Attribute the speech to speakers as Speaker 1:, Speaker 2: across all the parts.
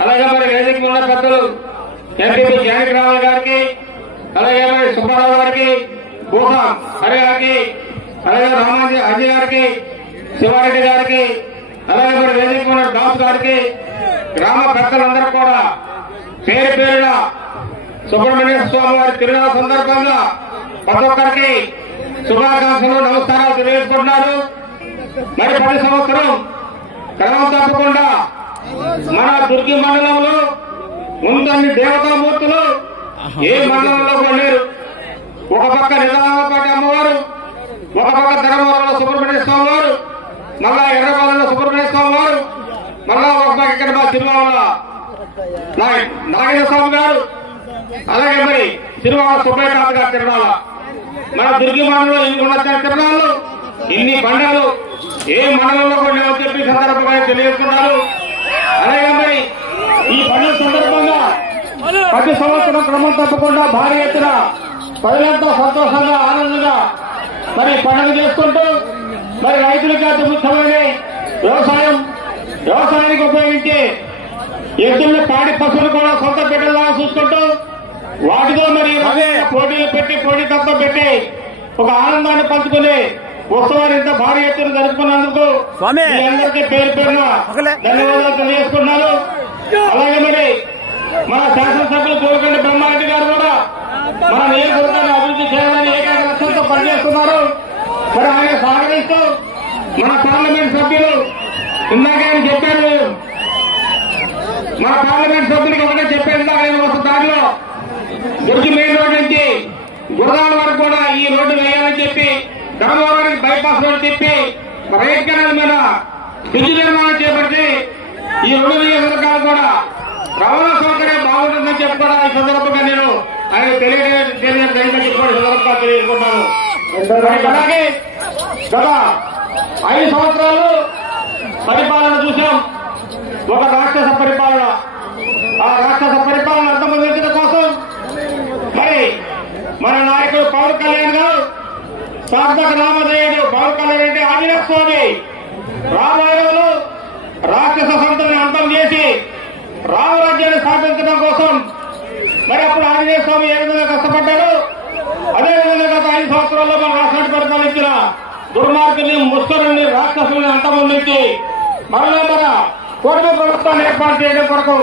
Speaker 1: అలాగే మరి వేదిక ఉన్న పెద్దలు ఎంపీపీ జానకిరావు గారికి అలాగే మరి సుబ్బారావు గారికి భూహ హరి గారికి అలాగే రామాజీ అజయ్ గారికి శివారెడ్డి గారికి అలాగే మరి వేదిక ఉన్న దాస్ గారికి గ్రామ పెద్దలందరూ కూడా పేరు పేరున సుబ్రహ్మణ్య స్వామి వారి తిరునాళ్ళ సందర్భంగా ప్రతి ఒక్కరికి శుభాకాంక్షలు నమస్కారాలు తెలియజేసుకుంటున్నారు మరి ప్రతి సంవత్సరం క్రమం తప్పకుండా మన దుర్గి మండలంలో ఉందని దేవతామూర్తులు ఏ మండలంలో కూడా లేరు. ఒక పక్క నిజామాబాద్ అమ్మవారు ఒక పక్క ధర్మవరంలో సుబ్రహ్మణ్య స్వామి వారు మళ్ళా ఎర్రబాలలో సుబ్రహ్మణ్య స్వామి వారు మళ్ళా ఒక పక్క ఇక్కడ మా తిరుమల నాగేంద్ర స్వామి గారు అలాగే మరి తిరుమల సుబ్రహ్మణ్యనాథ్ గారు తిరుమల మన దుర్గి మండలంలో ఇన్ని ఉన్న తిరునాళ్ళు ఇన్ని పండుగలు ఏ మండలంలో కూడా లేవని చెప్పి సందర్భంగా తెలియజేస్తున్నారు. అలాగే మరి ఈ పండుగ సందర్భంగా ప్రతి సంవత్సరం క్రమం తప్పకుండా భారీ ఎత్తున ప్రజలంతా సంతోషంగా ఆనందంగా మరి పండుగ చేసుకుంటూ మరి రైతులకి అతి ముఖ్యమైన వ్యవసాయం. వ్యవసాయానికి ఉపయోగించే ఎద్దుల పాడి పశువులు కూడా సొంత బిడ్డలా చూసుకుంటూ వాటితో మరి పోటీలు పెట్టి పోటీ తప్ప పెట్టి ఒక ఆనందాన్ని పంచుకుని ఉత్సవాన్ని ఇంత భారీ ఎత్తున జరుపుకున్నందుకు. మీ అందరికీ పేరు పేరున. ధన్యవాదాలు తెలియజేసుకున్నారు అలాగే మరి మన శాసనసభ్యులు కోరుకండి బ్రహ్మారెడ్డి గారు కూడా మన నియోజకవర్గాన్ని అభివృద్ధి చేయాలని ఏకైక లక్ష్యంతో పనిచేస్తున్నారు మరి ఆయన సహకరిస్తూ మన పార్లమెంట్ సభ్యులు ఇందాక ఆయన చెప్పారు మన పార్లమెంట్ సభ్యులకి ఒకటే చెప్పారు ఇందాక ఆయన ఒక దారిలో గుర్జు మెయిన్ రోడ్ నుంచి గురదాల వరకు కూడా ఈ రోడ్డు వేయాలని చెప్పి ధర్మవరానికి బైపాస్ రోడ్ తిప్పి రైట్ కెనాల్ మీద బ్రిడ్జ్ నిర్మాణం చేపట్టి ఈ రెండు నియోజకవర్గాలు కూడా రవాణా సౌకర్యం బాగుంటుందని చెప్పి కూడా ఈ సందర్భంగా నేను ఆయన తెలియజేయడం కూడా సందర్భంగా తెలియజేసుకుంటాను. అలాగే గత ఐదు సంవత్సరాలు పరిపాలన చూసాం ఒక రాక్షస పరిపాలన ఆ రాక్షస పరిపాలన అంతమందించడం కోసం మరి మన నాయకుడు పవన్ కళ్యాణ్ గారు సార్థక కళ్యాణ్ అంటే ఆంజనేయ స్వామి. రామాయణంలో రాక్షస సంతని అంతం చేసి రామరాజ్యాన్ని స్థాపించడం కోసం మరి అప్పుడు ఆంజనేయ స్వామి ఏ విధంగా కష్టపడ్డాడు? అదే విధంగా గత ఐదు సంవత్సరాల్లో మన రాష్ట్రాన్ని పరిపాలించిన దుర్మార్గుల్ని ముష్కరుల్ని రాక్షసుల్ని అంతమందించి మరలా మన కూటమి ప్రభుత్వాన్ని ఏర్పాటు చేయడం కొరకు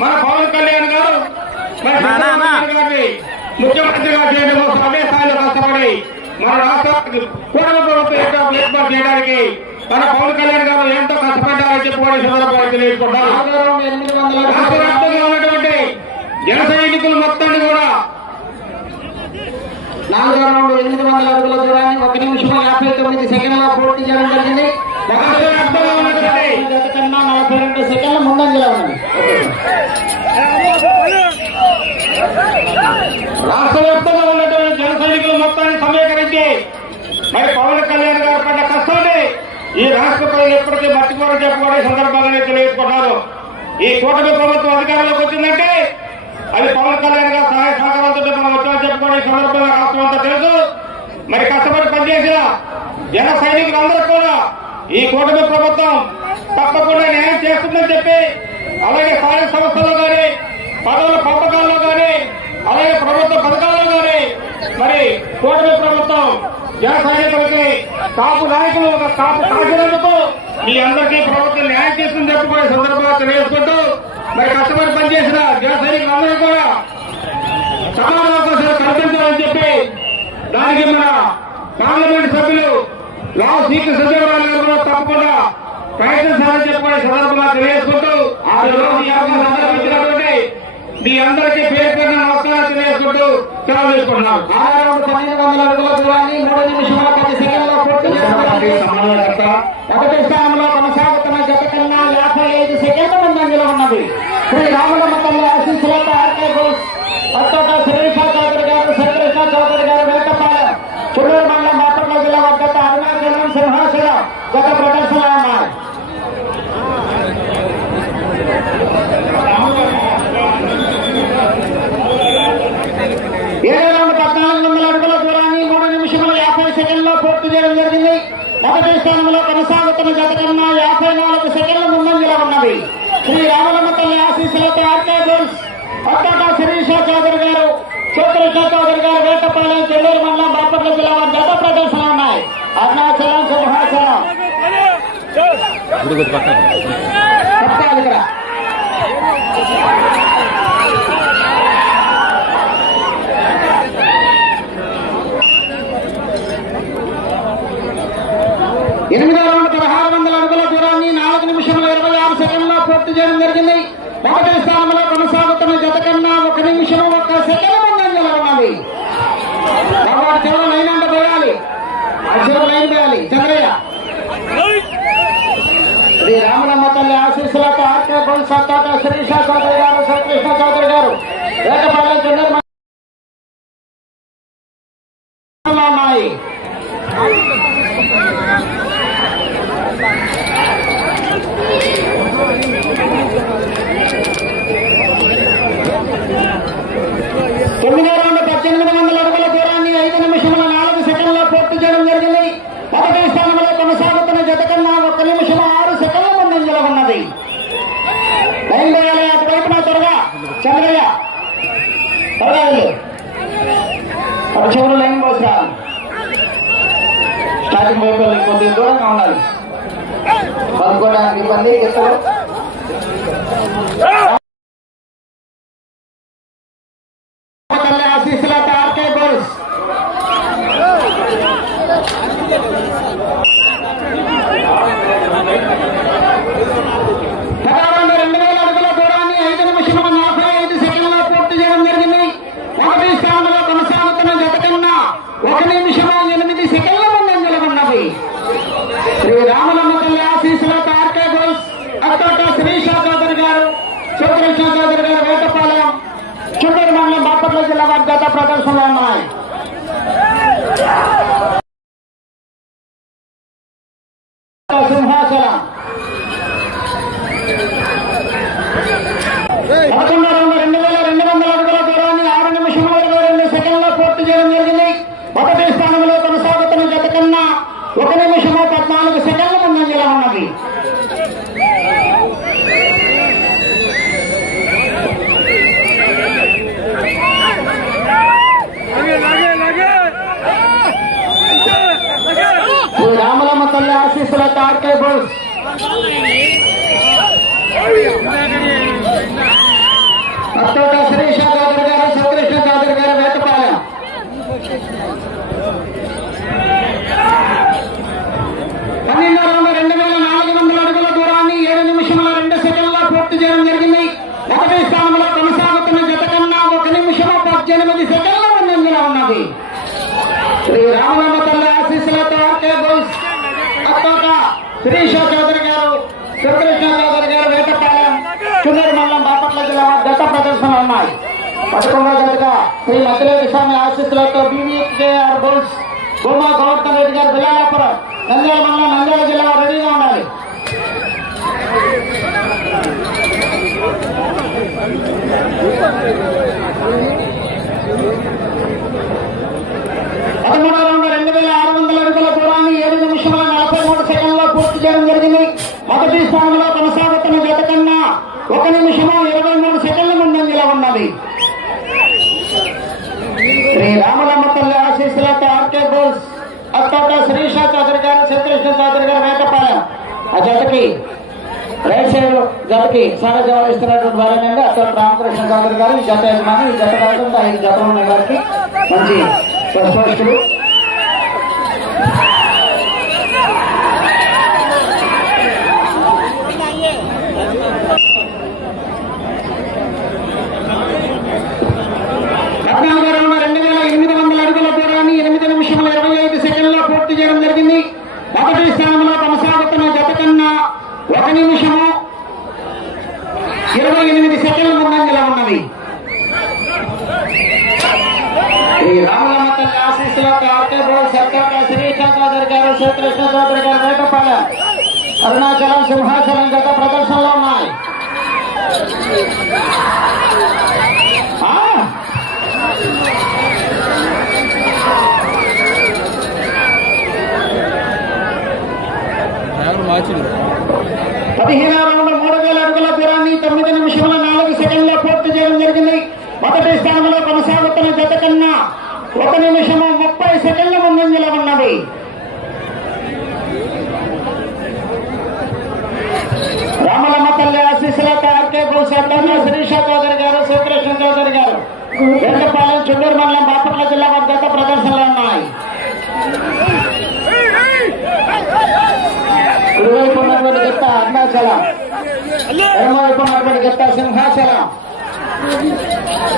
Speaker 1: మన పవన్ కళ్యాణ్ గారు ముఖ్యమంత్రిగా చేయడం కోసం అదే స్థాయిలో కష్టపడి మన రాష్ట్రానికి ప్రభుత్వం ఏర్పాటు చేయడానికి మన పవన్ కళ్యాణ్ గారు ఎంతో కష్టపడ్డారని చెప్పుకోవడం సందర్భంగా తెలియజేసుకుంటారు. రాష్ట్ర వ్యాప్తంగా ఉన్నటువంటి జన సైనికులు మొత్తాన్ని కూడా
Speaker 2: నాలుగో రౌండ్ ఎనిమిది వందల అడుగుల దూరాన్ని ఒక నిమిషం యాభై తొమ్మిది సెకండ్ల పూర్తి చేయడం జరిగింది. కన్నా నలభై రెండు సెకండ్ల ముందంజలో ఉన్నది.
Speaker 1: రాష్ట్ర వ్యాప్తంగా ఉన్నటువంటి జన సైనికులు మొత్తాన్ని సమీకరించి మరి పవన్ కళ్యాణ్ గారు పడ్డ కష్టాన్ని ఈ రాష్ట్ర ప్రజలు ఎప్పటికీ చెప్పుకోవడం సందర్భంగా తెలియజేసుకున్నారు ఈ కూటమి ప్రభుత్వం అధికారంలోకి వచ్చిందంటే అది పవన్ కళ్యాణ్ గారు సహాయ సహకారాలతో మనం వచ్చామని చెప్పుకోవడం ఈ సందర్భంగా రాష్ట్రం అంతా తెలుసు. మరి కష్టపడి పనిచేసిన జన సైనికులందరూ కూడా ఈ కూటమి ప్రభుత్వం తప్పకుండా న్యాయం చేస్తుందని చెప్పి అలాగే స్థానిక సంస్థల్లో కానీ పదవుల పంపకాల్లో కానీ అలాగే ప్రభుత్వ పథకాల్లో కానీ మరి కూటమి ప్రభుత్వం వ్యవసాయ సైనికులకి కాపు నాయకులు ఒక కాపు కాసినందుకు మీ అందరికీ ప్రభుత్వం న్యాయం చేస్తుంది చెప్పుకునే సందర్భంగా తెలియజేసుకుంటూ మరి కష్టపడి పనిచేసిన జన అందరూ కూడా సమాన కోసం కల్పించాలని చెప్పి దానికి మన పార్లమెంట్ సభ్యులు రావు శ్రీకృష్ణ సత్యనారాయణ గారు కూడా తప్పకుండా ప్రయత్నిస్తారని చెప్పుకునే సందర్భంగా తెలియజేసుకుంటూ ఆ రోజు సందర్భించినటువంటి మీ అందరికీ పేరు పేరు నమస్కారం తెలియజేసుకుంటూ సెలవు తీసుకుంటున్నాం
Speaker 2: స్థానంలో కొనసాగుతున్న జత కన్నా యాభై ఐదు సెకండ్ల ముందంజలో ఉన్నది శ్రీ రాముల మొత్తంలో ఆశీస్సులత ఆర్కే ఘోష్ అత్తోట శిరీష చౌదరి గారు శ్రీకృష్ణ చౌదరి గారు వేటపాలెం చుల్లూరు మండలం బాపట్ల జిల్లా గత అరుణాచలం సింహాచలం గత ప్రదర్శన అన్నారు ఏడో రౌండ్ పద్నాలుగు వందల అడుగుల దూరాన్ని మూడు నిమిషముల యాభై సెకండ్లో పూర్తి చేయడం జరిగింది మొదటి స్థానంలో కొనసాగుతున్న జత కన్నా యాభై నాలుగు సెకండ్ల ముందంజలో ఉన్నది. శ్రీ రామలమ్మ ఆశీస్సులతో ఆర్కే గోల్స్ అత్తట శిరీష చౌదరి గారు చిత్రకృష్ణ చౌదరి గారు వేటపాలెం చెల్లూరు మండలం బాపట్ల జిల్లా వారి జత ప్రదర్శన ఉన్నాయి. అరుణాచలం సింహాచలం.
Speaker 3: గుడి పక్కన.
Speaker 2: చెప్తాను ఇక్కడ ఎనిమిది వందల పదహారు వందల అడుగుల దూరాన్ని నాలుగు నిమిషముల ఇరవై ఆరు సెకండ్లో పూర్తి చేయడం జరిగింది. మొదటి స్థానంలో కొనసాగుతున్న జత కన్నా ఒక నిమిషం ఒక సెకండ్ ముందంజలో ఉన్నది మగవాడి చెవులు లైన్ అంట పోయాలి. అక్షరం లైన్ పోయాలి. చంద్రయ్య. శ్రీ రామలమ్మ తల్లి ఆశీస్సులతో ఆర్కే గోల్ సత్తాట శిరీష చౌదరి గారు శ్రీకృష్ణ చౌదరి గారు వేటపాలెం ఉన్నాయి తొమ్మిదో రౌండ్ పద్దెనిమిది వందల అడుగుల దూరాన్ని ఐదు నిమిషముల నాలుగు సెకండ్లో పూర్తి చేయడం జరిగింది మొదటి స్థానంలో కొనసాగుతున్న జత కన్నా ఒక్క నిమిషం ఆరు సెకండ్ల ముందంజలో ఉన్నది లైన్ వేయాలి అటువైపున త్వరగా చంద్రయ్య త్వరగా వెళ్ళు చివరి లైన్ పోసా స్టార్టింగ్ వైపు వెళ్ళి కొద్దిగా దూరంగా ఉండాలి. పనుకోవడానికి ఇబ్బంది ఎక్కడు ఆశీస్సులతో ఆర్కే గోల్స్ పదహారు రెండు వేల అడుగుల దూరాన్ని ఐదు నిమిషముల నలభై ఐదు సెకండ్లో పూర్తి చేయడం జరిగింది మొదటి స్థానంలో కొనసాగుతున్న జత కన్నా ఒక నిమిషము ఎనిమిది సెకండ్ల ముందంజలు ఉన్నవి శ్రీ రామలమ్మ తల్లి ఆశీస్సులతో ఆర్కే గోల్స్ అత్తోట శ్రీష చౌదరి గారు చౌదృష్ణ చౌదరి గారు వేటపాలెం చుట్టూరు మండలం బాపట్ల జిల్లా వారి గత ప్రదర్శనలో ఉన్నాయి సింహాచలం పదకొండు రౌండ్ రెండు వేల రెండు వందల అడుగుల దూరాన్ని ఆరు నిమిషముల ఇరవై రెండు సెకండ్లో పూర్తి చేయడం జరిగింది మొదటి స్థానంలో కొనసాగుతున్న జత కన్నా ఒక నిమిషము పద్నాలుగు సెకండ్ల ముందంజలో ఉన్నది శ్రీ రామలమ్మ తల్లి ఆశీస్సులతో ఆర్కే బోల్స్ శ్రీ మధ్యలేటి స్వామి ఆశీస్సులతో బీవీకేఆర్ బుల్స్ భూమా గోవర్ధన్ రెడ్డి గారు బిల్లాపురం నంద్యాల మండలం నంద్యాల జిల్లా వారు రెడీగా ఉండాలి జతకి సాగ జవాబు ఇస్తున్నటువంటి వారేనండి అక్కడ రామకృష్ణ చౌదరి గారు ఈ జత యజమాని ఈ జత కాకుండా ఐదు జతలు ఉన్న గారికి మంచి ప్రశ్నలు پڑے کے پتا سنہا چلا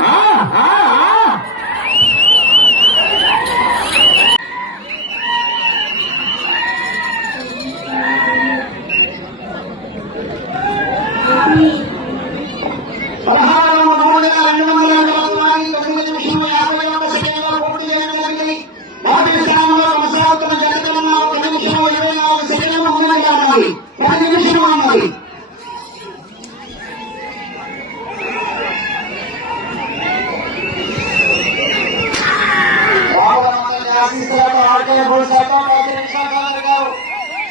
Speaker 2: ہاں ہاں
Speaker 3: ہاں۔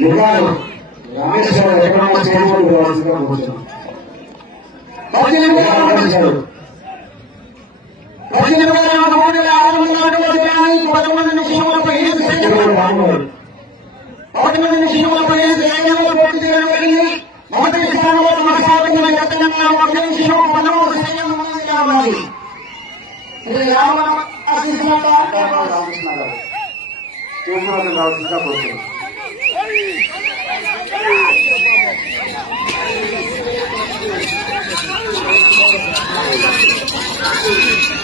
Speaker 3: నిర్మాణం రామేశ్వరం ఎక్కడ
Speaker 2: చేయాలని చేశారు
Speaker 3: రామ్మోహన్
Speaker 2: ఒకటి మంది శిశువులపై న్యాయంగా పోటీ చేయడం జరిగింది మొదటి స్థానంలో కొనసాగుతున్న గతంగా ఒకటి శిశువు పదమూడు సైన్యం ముందుగా ఉన్నాయి రావాల్సిందిగా కోరుతున్నాను Thank you.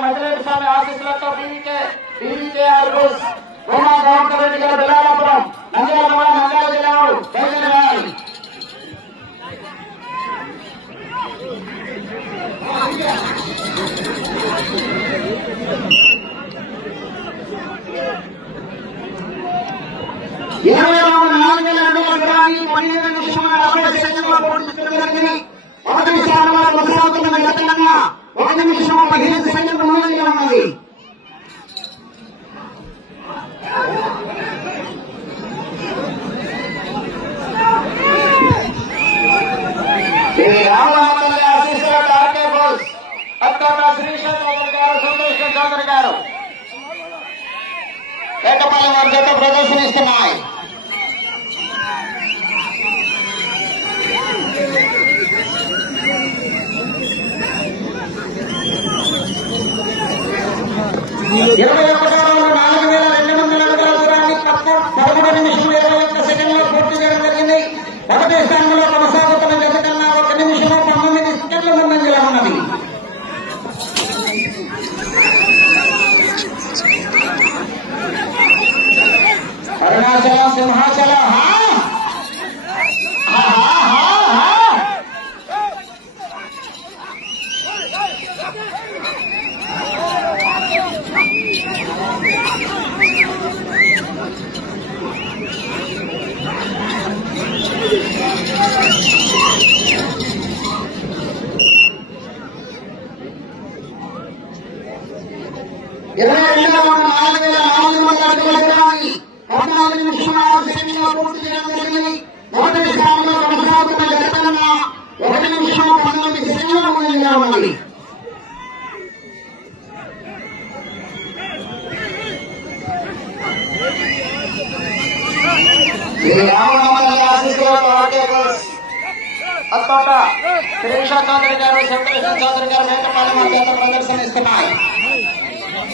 Speaker 2: مجلے دشا میں آسی صلی اللہ بیوی کے بیوی کے آرگوز روما دون کرنے کے لیے دلالہ پرم انجل اللہ مجلے دلالہ پرم انجل اللہ مجلے دلالہ پرم انجل اللہ مجلے Yeah, I'm not going to be మార్గత ప్రదర్శనిస్తున్నాయి. ఇరవై నాలుగు నాలుగు వందల అడుగుల దూరాన్ని నిమిషాల సేవలో పూర్తి చేయడం జరిగింది మొదటి ప్రదర్శన ఇస్తున్నాయి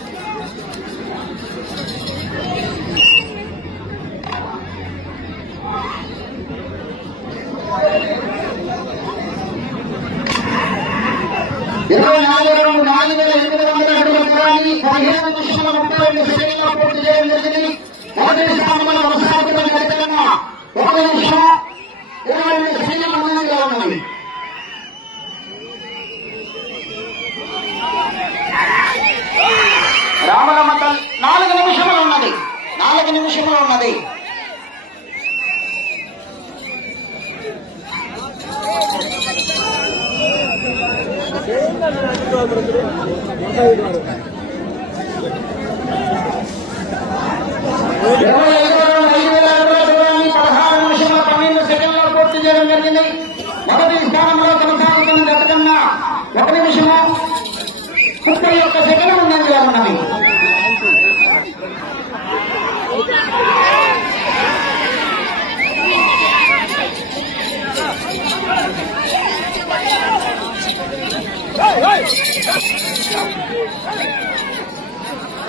Speaker 2: Yeah. Yeah.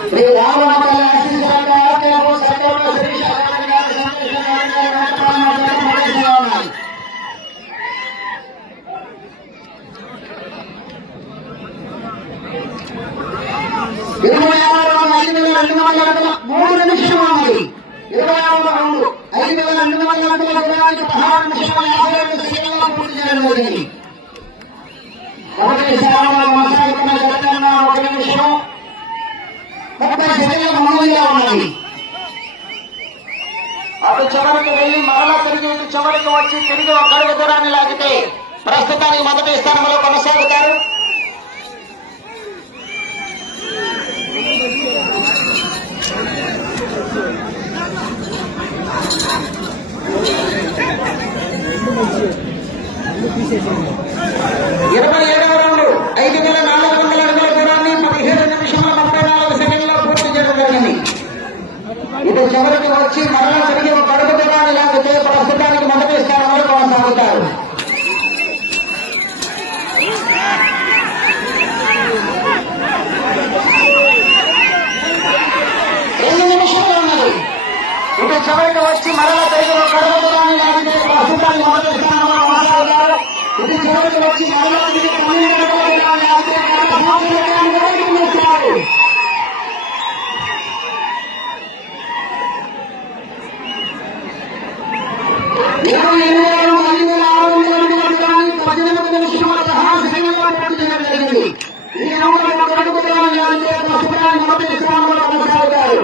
Speaker 2: శ్రీ రామనాథాల ఆశీర్వాద ఆరోగ్యము సకల శ్రీ శారదానంద సంతోషానంద నాటపాలన పరిచాలన ఇరవై ఆరు వందల ఐదు వేల రెండు వందల ఇరవై ఐదు పదహారు నిమిషం యాభై రెండు సెకండ్లలో పూర్తి చేయడం జరిగింది దూరంగా ఉన్నాయి అటు చివరికి వెళ్ళి మరలా తిరిగి చివరికి వచ్చి తిరిగి ఒక అడుగు దూరాన్ని లాగితే ప్రస్తుతానికి మొదటి స్థానంలో కొనసాగుతారు. ఈ నూట నలభై అడుగుతున్న నలభై స్థానంలో కొనసాగుతారు